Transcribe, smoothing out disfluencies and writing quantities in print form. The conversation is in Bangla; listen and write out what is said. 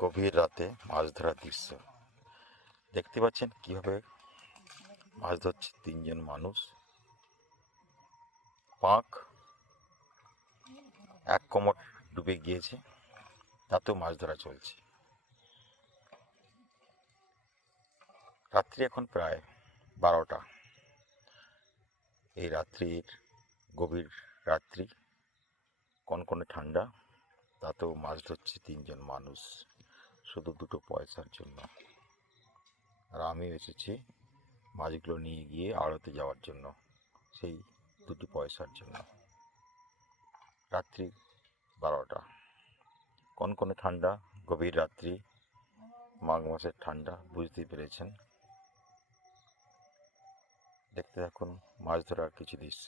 গভীর রাতে মাছ ধরার দৃশ্য দেখতে পাচ্ছেন কিভাবে মাছ ধরছে তিনজন মানুষ। পাঁক এক কোমর ডুবে গিয়েছে, তাতেও মাছ ধরা চলছে। রাত্রি এখন প্রায় 12টা। এই রাত্রির গভীর রাত্রি, কনকনে ঠান্ডা, তাতেও মাছ ধরছে তিনজন মানুষ শুধু 2টো পয়সার জন্য। আর আমি এসেছি মাছগুলো নিয়ে গিয়ে আড়তে যাওয়ার জন্য, সেই 2টি পয়সার জন্য। রাত্রি 12টা, কনকনে ঠান্ডা, গভীর রাত্রি, মাঘ মাসের ঠান্ডা, বুঝতেই পেরেছেন। দেখতে থাকুন মাছ ধরার কিছু দৃশ্য।